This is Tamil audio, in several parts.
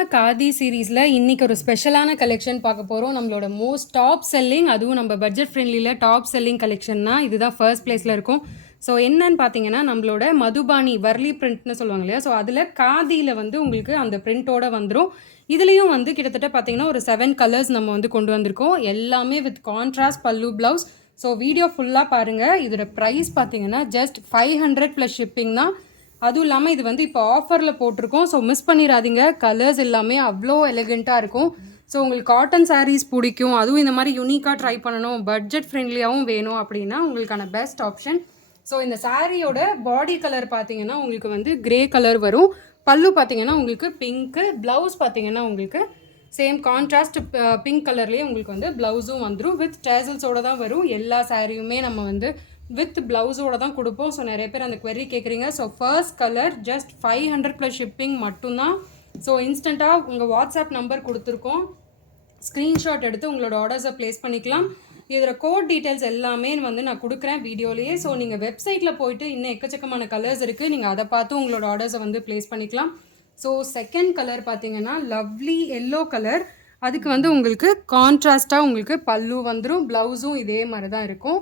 நம்ம காதி சீரீஸில் இன்றைக்கி ஒரு ஸ்பெஷலான கலெக்ஷன் பார்க்க போகிறோம். நம்மளோட மோஸ்ட் டாப் செல்லிங், அதுவும் நம்ம பட்ஜெட் ஃப்ரெண்ட்லியில் டாப் செல்லிங் கலெக்ஷன்னா இதுதான் ஃபர்ஸ்ட் பிளேஸில் இருக்கும். ஸோ என்னன்னு பார்த்தீங்கன்னா நம்மளோட மதுபானி வர்லி பிரிண்ட்னு சொல்லுவாங்க இல்லையா. ஸோ அதில் காதியில் வந்து உங்களுக்கு அந்த பிரிண்ட்டோட வந்துடும். இதுலேயும் வந்து கிட்டத்தட்ட பார்த்தீங்கன்னா ஒரு 7 கலர்ஸ் நம்ம வந்து கொண்டு வந்திருக்கோம். எல்லாமே வித் கான்ட்ராஸ்ட் பல்லு ப்ளவுஸ். ஸோ வீடியோ ஃபுல்லாக பாருங்கள். இதோட ப்ரைஸ் பார்த்தீங்கன்னா ஜஸ்ட் 500 ப்ளஸ் ஷிப்பிங் தான். அதுவும் இல்லாமல் இது வந்து இப்போ ஆஃபரில் போட்டிருக்கோம். ஸோ மிஸ் பண்ணிடாதீங்க. கலர்ஸ் எல்லாமே அவ்வளோ எலிகெண்ட்டாக இருக்கும். ஸோ உங்களுக்கு காட்டன் சாரீஸ் பிடிக்கும், அதுவும் இந்த மாதிரி யூனிக்காக ட்ரை பண்ணணும், பட்ஜெட் ஃப்ரெண்ட்லியாகவும் வேணும் அப்படின்னா உங்களுக்கான பெஸ்ட் ஆப்ஷன். ஸோ இந்த சாரியோட பாடி கலர் பார்த்தீங்கன்னா உங்களுக்கு வந்து கிரே கலர் வரும். பல்லு பார்த்தீங்கன்னா உங்களுக்கு பிங்க்கு, ப்ளவுஸ் பார்த்தீங்கன்னா உங்களுக்கு சேம் கான்ட்ராஸ்ட் பிங்க் கலர்லேயே உங்களுக்கு வந்து ப்ளவுஸும் வந்துடும். வித் டேசல்ஸோடு தான் வரும். எல்லா சாரியுமே நம்ம வந்து வித் ப்ளவுஸோட தான் கொடுப்போம். ஸோ நிறைய பேர் அந்த query கேட்குறீங்க. So first colour just 500 plus shipping மட்டும்தான். ஸோ இன்ஸ்டண்ட்டாக உங்கள் வாட்ஸ்அப் நம்பர் கொடுத்துருக்கோம். ஸ்க்ரீன்ஷாட் எடுத்து உங்களோட ஆர்டர்ஸை ப்ளேஸ் பண்ணிக்கலாம். இதில் கோட் டீட்டெயில்ஸ் எல்லாமே வந்து நான் கொடுக்குறேன் வீடியோலேயே. ஸோ நீங்கள் வெப்சைட்டில் போயிட்டு இன்னும் எக்கச்சக்கமான கலர்ஸ் இருக்குது, நீங்கள் அதை பார்த்து உங்களோட ஆர்டர்ஸை வந்து ப்ளேஸ் பண்ணிக்கலாம். ஸோ செகண்ட் கலர் பார்த்தீங்கன்னா லவ்லி எல்லோ கலர். அதுக்கு வந்து உங்களுக்கு கான்ட்ராஸ்ட்டாக உங்களுக்கு பல்லு வந்துடும், ப்ளவுஸும் இதே மாதிரி தான் இருக்கும்.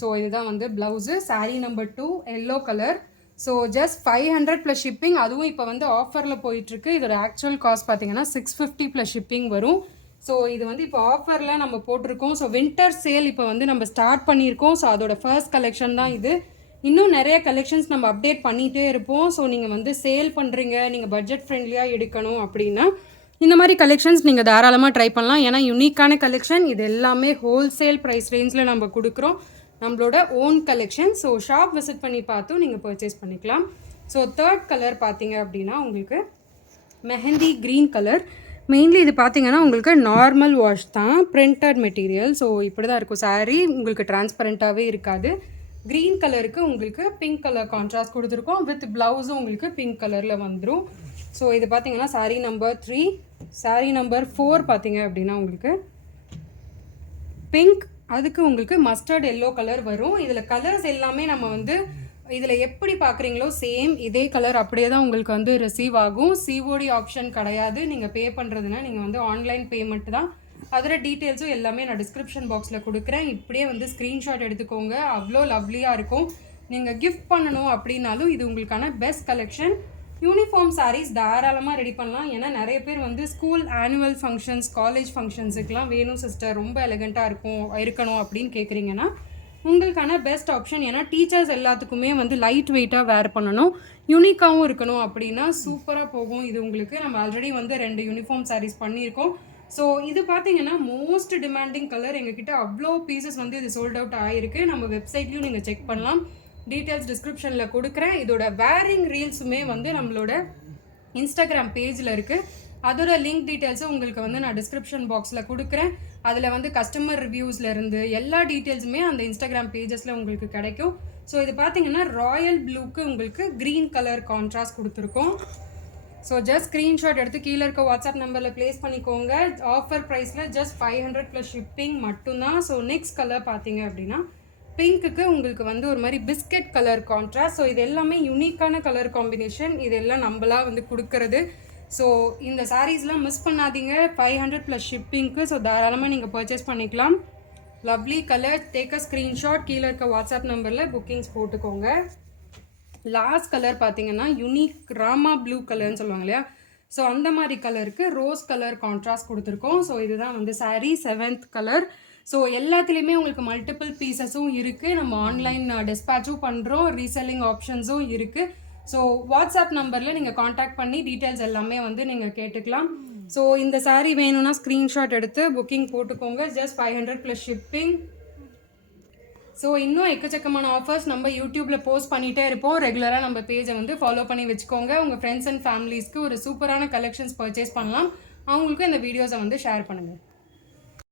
ஸோ இதுதான் வந்து blouse. Sari number 2 yellow colour. So just 500 plus shipping. அதுவும் இப்போ வந்து ஆஃபரில் போயிட்டுருக்கு. இதோட ஆக்சுவல் காஸ்ட் பார்த்தீங்கன்னா 650 ப்ளஸ் ஷிப்பிங் வரும். ஸோ இது வந்து இப்போ ஆஃபரில் நம்ம போட்டிருக்கோம். ஸோ வின்டர் சேல் இப்போ வந்து நம்ம ஸ்டார்ட் பண்ணியிருக்கோம். ஸோ அதோட ஃபர்ஸ்ட் கலெக்ஷன் தான் இது. இன்னும் நிறைய கலெக்ஷன்ஸ் நம்ம அப்டேட் பண்ணிகிட்டே இருப்போம். ஸோ நீங்கள் வந்து சேல் பண்ணுறீங்க, நீங்கள் பட்ஜெட் ஃப்ரெண்ட்லியாக எடுக்கணும் அப்படின்னா இந்த மாதிரி கலெக்ஷன்ஸ் நீங்கள் தாராளமாக ட்ரை பண்ணலாம். ஏன்னா யூனிக்கான கலெக்ஷன் இது எல்லாமே ஹோல்சேல் ப்ரைஸ் ரேஞ்சில் நம்ம கொடுக்குறோம், நம்மளோட own collection. So shop visit பண்ணி பார்த்தும் நீங்கள் பர்ச்சேஸ் பண்ணிக்கலாம். ஸோ தேர்ட் கலர் பார்த்தீங்க அப்படின்னா உங்களுக்கு மெஹந்தி க்ரீன் கலர். மெயின்லி இது பார்த்தீங்கன்னா உங்களுக்கு நார்மல் வாஷ் தான், பிரிண்டட் மெட்டீரியல். ஸோ இப்படி தான் இருக்கும் சாரீ, உங்களுக்கு டிரான்ஸ்பரண்ட்டாகவே இருக்காது. க்ரீன் கலருக்கு உங்களுக்கு பிங்க் கலர் கான்ட்ராஸ்ட் கொடுத்துருக்கோம். வித் ப்ளவுஸும் உங்களுக்கு பிங்க் கலரில் வந்துடும். ஸோ இது பார்த்தீங்கன்னா சாரீ நம்பர் 3. சாரீ நம்பர் 4 பார்த்தீங்க அப்படின்னா உங்களுக்கு பிங்க், அதுக்கு உங்களுக்கு மஸ்டர்ட் எல்லோ கலர் வரும். இதில் கலர்ஸ் எல்லாமே நம்ம வந்து இதில் எப்படி பார்க்குறீங்களோ சேம் இதே கலர் அப்படியே தான் உங்களுக்கு வந்து ரிசீவ் ஆகும். சிஓடி ஆப்ஷன் கிடையாது. நீங்கள் பே பண்ணுறதுனா நீங்கள் வந்து ஆன்லைன் பேமெண்ட் தான். அதோட டீட்டெயில்ஸும் எல்லாமே நான் டிஸ்கிரிப்ஷன் பாக்ஸில் கொடுக்குறேன். இப்படியே வந்து ஸ்க்ரீன்ஷாட் எடுத்துக்கோங்க. அவ்வளோ லவ்லியாக இருக்கும். நீங்கள் கிஃப்ட் பண்ணணும் அப்படின்னாலும் இது உங்களுக்கான பெஸ்ட் கலெக்ஷன். யூனிஃபார்ம் சாரீஸ் தாராளமாக ரெடி பண்ணலாம். ஏன்னா நிறைய பேர் வந்து ஸ்கூல் ஆனுவல் ஃபங்க்ஷன்ஸ், காலேஜ் ஃபங்க்ஷன்ஸுக்கெலாம் வேணும் சிஸ்டர், ரொம்ப எலகண்ட்டாக இருக்கணும் அப்படின்னு கேட்குறீங்கன்னா உங்களுக்கான பெஸ்ட் ஆப்ஷன். ஏன்னா டீச்சர்ஸ் எல்லாத்துக்குமே வந்து லைட் வெயிட்டாக வேர் பண்ணணும், யூனிக்காகவும் இருக்கணும் அப்படின்னா சூப்பராக போகும். இது உங்களுக்கு நம்ம ஆல்ரெடி வந்து 2 யூனிஃபார்ம் சாரீஸ் பண்ணியிருக்கோம். ஸோ இது பார்த்தீங்கன்னா மோஸ்ட் டிமாண்டிங் கலர். எங்ககிட்ட அவ்வளோ பீசஸ் வந்து இது சோல்ட் அவுட் ஆகிருக்கு. நம்ம வெப்சைட்லையும் நீங்கள் செக் பண்ணலாம். டீட்டெயில்ஸ் டிஸ்கிரிப்ஷனில் கொடுக்குறேன். இதோட வேரிங் ரீல்ஸுமே வந்து நம்மளோட இன்ஸ்டாகிராம் பேஜில் இருக்குது. அதோட லிங்க் டீட்டெயில்ஸும் உங்களுக்கு வந்து நான் டிஸ்கிரிப்ஷன் பாக்ஸில் கொடுக்குறேன். அதில் வந்து கஸ்டமர் ரிவ்யூஸ்லேருந்து எல்லா டீட்டெயில்ஸுமே அந்த இன்ஸ்டாகிராம் பேஜஸில் உங்களுக்கு கிடைக்கும். ஸோ இது பார்த்தீங்கன்னா ராயல் ப்ளூக்கு உங்களுக்கு க்ரீன் கலர் கான்ட்ராஸ்ட் கொடுத்துருக்கோம். ஸோ ஜஸ்ட் ஸ்க்ரீன்ஷாட் எடுத்து கீழே இருக்க வாட்ஸ்அப் நம்பரில் ப்ளேஸ் பண்ணிக்கோங்க. ஆஃபர் ப்ரைஸில் ஜஸ்ட் 500 ப்ளஸ் ஷிப்பிங் மட்டும்தான். ஸோ நெக்ஸ்ட் கலர் பார்த்தீங்க அப்படின்னா பிங்க்குக்கு உங்களுக்கு வந்து ஒரு மாதிரி பிஸ்கெட் கலர் கான்ட்ராஸ்ட். ஸோ இது எல்லாமே யூனிக்கான கலர் காம்பினேஷன். இதெல்லாம் நம்மளாக வந்து கொடுக்கறது. ஸோ இந்த சாரீஸ்லாம் மிஸ் பண்ணாதீங்க. 500 ப்ளஸ் ஷிப்பிங்க்கு. ஸோ தாராளமாக நீங்கள் பர்ச்சேஸ் பண்ணிக்கலாம். Lovely colour. Take a screenshot, கீழே இருக்க வாட்ஸ்அப் நம்பரில் புக்கிங்ஸ் போட்டுக்கோங்க. லாஸ்ட் கலர் பார்த்தீங்கன்னா யூனிக் ராமா ப்ளூ கலர்னு சொல்லுவாங்க இல்லையா. ஸோ அந்த மாதிரி கலருக்கு ரோஸ் கலர் கான்ட்ராஸ்ட் கொடுத்துருக்கோம். ஸோ இதுதான் வந்து சாரீ 7th கலர். ஸோ எல்லாத்துலேயுமே உங்களுக்கு மல்டிபிள் பீசஸும் இருக்குது. நம்ம ஆன்லைன் டிஸ்பேச்சும் பண்ணுறோம், ரீசெல்லிங் ஆப்ஷன்ஸும் இருக்குது. ஸோ வாட்ஸ்அப் நம்பரில் நீங்கள் காண்டாக்ட் பண்ணி டீட்டெயில்ஸ் எல்லாமே வந்து நீங்கள் கேட்டுக்கலாம். ஸோ இந்த சாரீ வேணும்னா ஸ்க்ரீன்ஷாட் எடுத்து புக்கிங் போட்டுக்கோங்க. Just 500 plus shipping. ஸோ இன்னும் எக்கச்சக்கமான ஆஃபர்ஸ் நம்ம யூடியூப்பில் போஸ்ட் பண்ணிகிட்டே இருப்போம். ரெகுலராக நம்ம பேஜை வந்து ஃபாலோ பண்ணி வச்சுக்கோங்க. உங்கள் ஃப்ரெண்ட்ஸ் அண்ட் ஃபேமிலிஸ்க்கு ஒரு சூப்பரான கலெக்ஷன்ஸ் பர்ச்சேஸ் பண்ணலாம். அவங்களுக்கும் இந்த வீடியோஸை வந்து ஷேர் பண்ணுங்கள்.